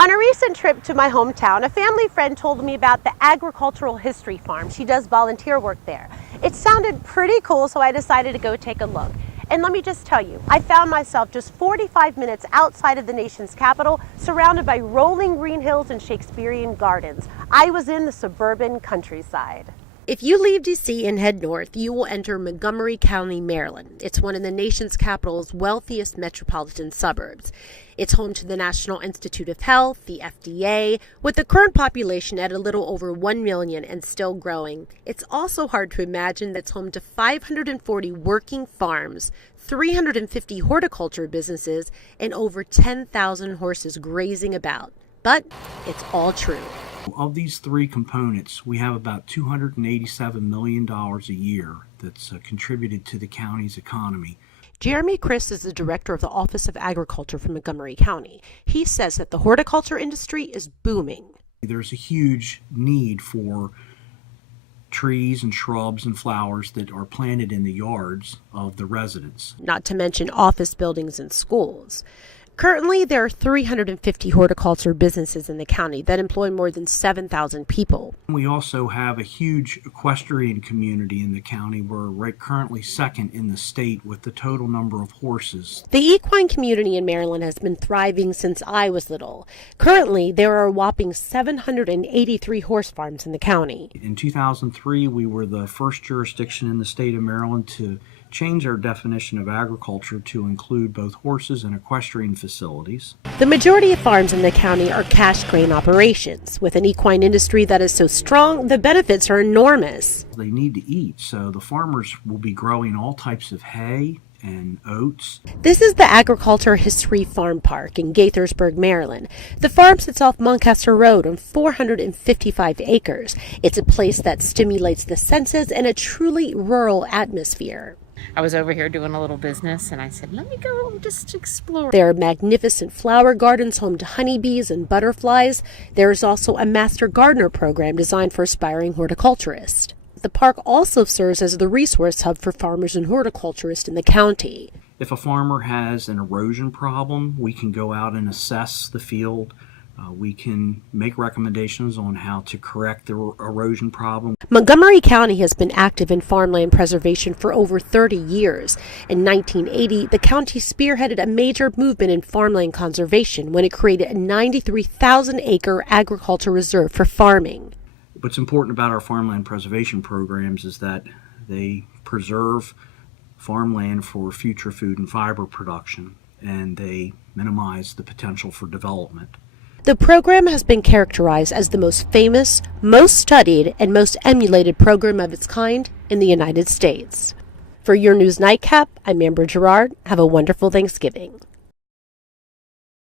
On a recent trip to my hometown, a family friend told me about the Agricultural History Farm. She does volunteer work there. It sounded pretty cool, so I decided to go take a look. And let me just tell you, I found myself just 45 minutes outside of the nation's capital, surrounded by rolling green hills and Shakespearean gardens. I was in the suburban countryside. If you leave D.C. and head north, you will enter Montgomery County, Maryland. It's one of the nation's capital's wealthiest metropolitan suburbs. It's home to the National Institute of Health, the FDA, with the current population at a little over 1 million and still growing. It's also hard to imagine that it's home to 540 working farms, 350 horticulture businesses, and over 10,000 horses grazing about. But it's all true. Of these three components, we have about $287 million a year that's contributed to the county's economy. Jeremy Chris is the director of the Office of Agriculture for Montgomery County. He says that the horticulture industry is booming. There's a huge need for trees and shrubs and flowers that are planted in the yards of the residents. Not to mention office buildings and schools. Currently, there are 350 horticulture businesses in the county that employ more than 7,000 people. We also have a huge equestrian community in the county. We're currently second in the state with the total number of horses. The equine community in Maryland has been thriving since I was little. Currently, there are a whopping 783 horse farms in the county. In 2003, we were the first jurisdiction in the state of Maryland to change our definition of agriculture to include both horses and equestrian facilities. The majority of farms in the county are cash grain operations. With an equine industry that is so strong, the benefits are enormous. They need to eat, so the farmers will be growing all types of hay and oats. This is the Agriculture History Farm Park in Gaithersburg, Maryland. The farm sits off Moncaster Road on 455 acres. It's a place that stimulates the senses and a truly rural atmosphere. I was over here doing a little business and I said, let me go just explore. There are magnificent flower gardens home to honeybees and butterflies. There is also a Master Gardener program designed for aspiring horticulturists. The park also serves as the resource hub for farmers and horticulturists in the county. If a farmer has an erosion problem, we can go out and assess the field. We can make recommendations on how to correct the erosion problem. Montgomery County has been active in farmland preservation for over 30 years. In 1980, the county spearheaded a major movement in farmland conservation when it created a 93,000-acre agriculture reserve for farming. What's important about our farmland preservation programs is that they preserve farmland for future food and fiber production, and they minimize the potential for development. The program has been characterized as the most famous, most studied, and most emulated program of its kind in the United States. For your News Nightcap, I'm Amber Gerard. Have a wonderful Thanksgiving.